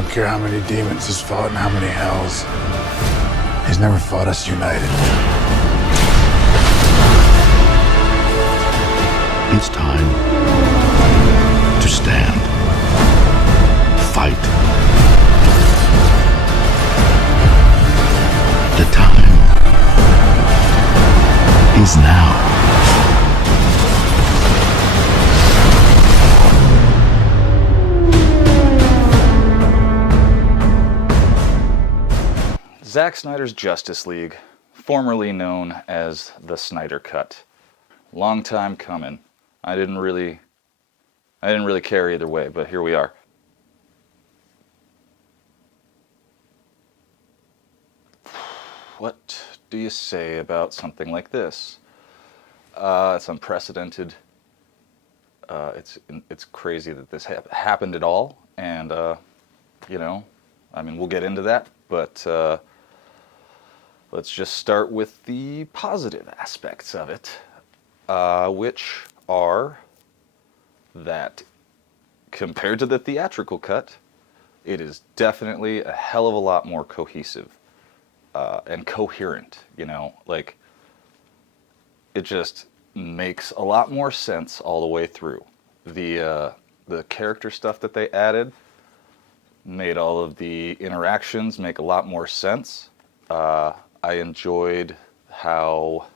don't care how many demons he's fought and how many hells. He's never fought us united. It's time to stand, fight. The time is now. Zack Snyder's Justice League, formerly known as the Snyder Cut. Long time coming. I didn't really care either way, but here we are. What do you say about something like this? It's unprecedented. It's crazy that this happened at all, and you know, I mean, we'll get into that, but let's just start with the positive aspects of it, which are that compared to the theatrical cut, it is definitely a hell of a lot more cohesive and coherent, you know, like it just makes a lot more sense all the way through. The character stuff that they added made all of the interactions make a lot more sense. I enjoyed how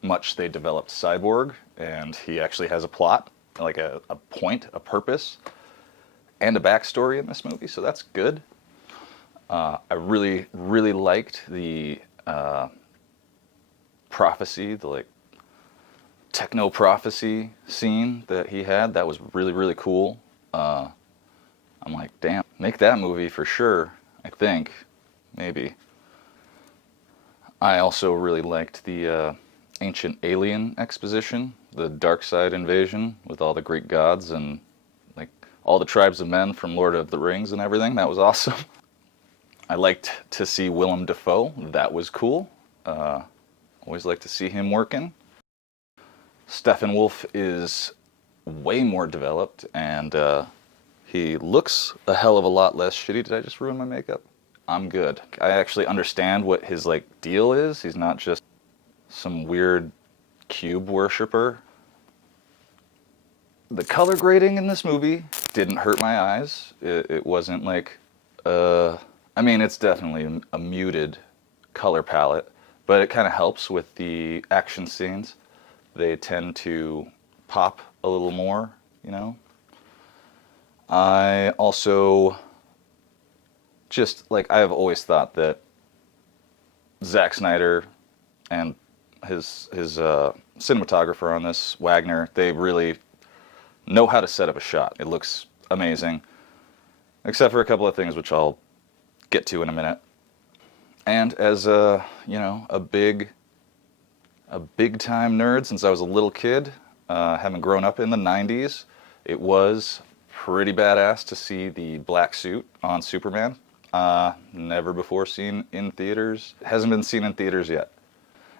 much they developed Cyborg, and he actually has a plot, like a point, a purpose, and a backstory in this movie, so that's good. I really liked the prophecy, the like techno prophecy scene that he had. That was really cool. I'm like, damn, make that movie for sure, I think, maybe. I also really liked the ancient alien exposition, the dark side invasion with all the Greek gods and like all the tribes of men from Lord of the Rings and everything. That was awesome. I liked to see Willem Dafoe. That was cool. Always like to see him working. Steppenwolf is way more developed, and he looks a hell of a lot less shitty. Did I just ruin my makeup? I'm good. I actually understand what his like deal is. He's not just some weird cube worshiper. The color grading in this movie didn't hurt my eyes. It wasn't like, I mean, it's definitely a muted color palette, but it kind of helps with the action scenes. They tend to pop a little more, you know? I also just, like, I have always thought that Zack Snyder and his cinematographer on this, Wagner, they really know how to set up a shot. It looks amazing, except for a couple of things which I'll get to in a minute. And as a, you know, a big time nerd since I was a little kid, having grown up in the 90s, it was pretty badass to see the black suit on Superman. Never before seen in theaters. Hasn't been seen in theaters yet.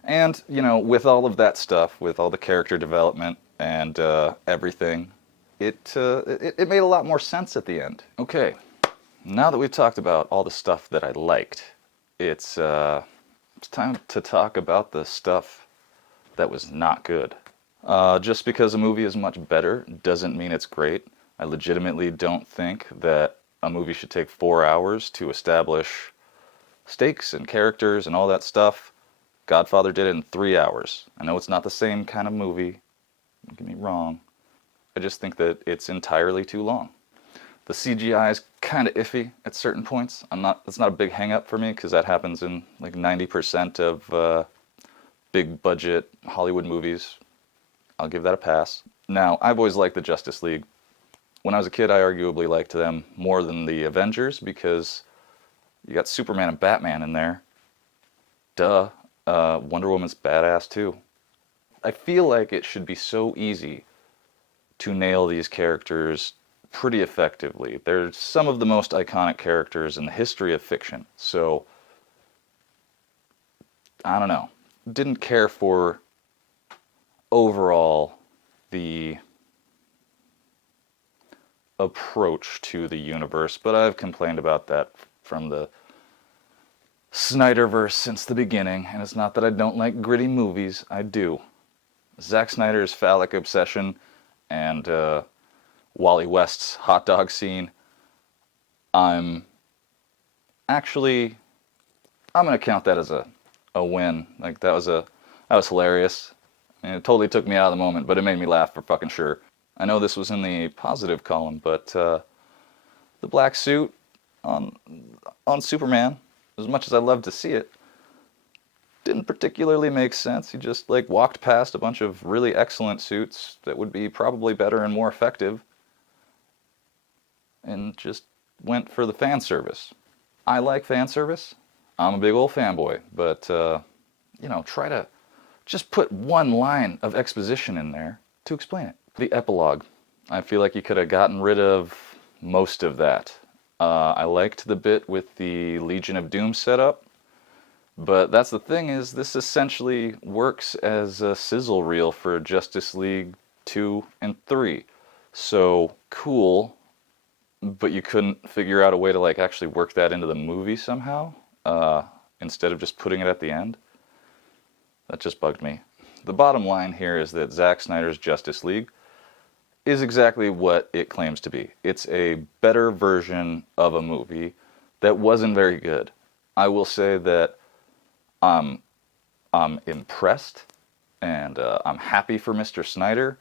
And, you know, with all of that stuff, with all the character development and everything, it made a lot more sense at the end. Okay, now that we've talked about all the stuff that I liked, it's time to talk about the stuff that was not good. Just because a movie is much better doesn't mean it's great. I legitimately don't think that a movie should take 4 hours to establish stakes and characters and all that stuff. Godfather did it in 3 hours. I know it's not the same kind of movie, don't get me wrong. I just think that it's entirely too long. The CGI is kind of iffy at certain points. That's not a big hang-up for me, because that happens in like 90% of big budget Hollywood movies. I'll give that a pass. Now, I've always liked the Justice League. When I was a kid, I arguably liked them more than the Avengers, because you got Superman and Batman in there. Duh. Wonder Woman's badass too. I feel like it should be so easy to nail these characters pretty effectively. They're some of the most iconic characters in the history of fiction. So, I don't know. Didn't care for overall the approach to the universe, but I've complained about that from the Snyderverse since the beginning, and it's not that I don't like gritty movies, I do. Zack Snyder's phallic obsession and Wally West's hot dog scene, I'm going to count that as a win. Like, that was hilarious. And it totally took me out of the moment, but it made me laugh for fucking sure. I know this was in the positive column, but the black suit on Superman, as much as I love to see it, didn't particularly make sense. He just like walked past a bunch of really excellent suits that would be probably better and more effective, and just went for the fan service. I like fan service. I'm a big old fanboy, but try to just put one line of exposition in there to explain it. The epilogue. I feel like you could have gotten rid of most of that. I liked the bit with the Legion of Doom setup, but that's the thing, is this essentially works as a sizzle reel for Justice League 2 and 3. So cool, but you couldn't figure out a way to like actually work that into the movie somehow, instead of just putting it at the end. That just bugged me. The bottom line here is that Zack Snyder's Justice League is exactly what it claims to be. It's a better version of a movie that wasn't very good. I will say that I'm impressed, and I'm happy for Mr. Snyder.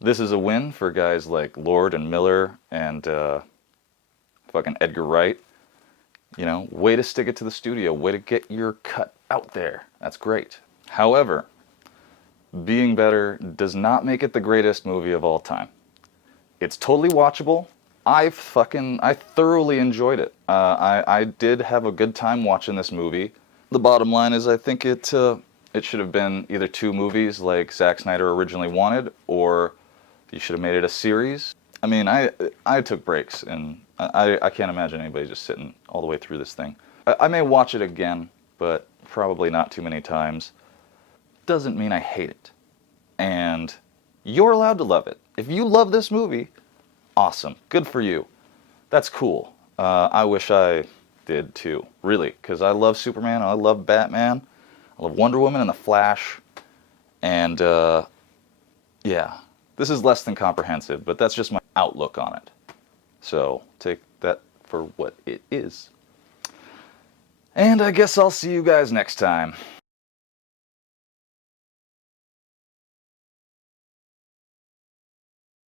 This is a win for guys like Lord and Miller and fucking Edgar Wright. Way to stick it to the studio. Way to get your cut out there. That's great. However, being better does not make it the greatest movie of all time. It's totally watchable. I thoroughly enjoyed it. I did have a good time watching this movie. The bottom line is I think it should have been either 2 movies like Zack Snyder originally wanted, or you should have made it a series. I mean, I took breaks, and I can't imagine anybody just sitting all the way through this thing. I may watch it again, but probably not too many times. Doesn't mean I hate it. And you're allowed to love it. If you love this movie, awesome. Good for you. That's cool. I wish I did too, really, because I love Superman, I love Batman, I love Wonder Woman and The Flash, and yeah, this is less than comprehensive, but that's just my outlook on it. So take that for what it is. And I guess I'll see you guys next time.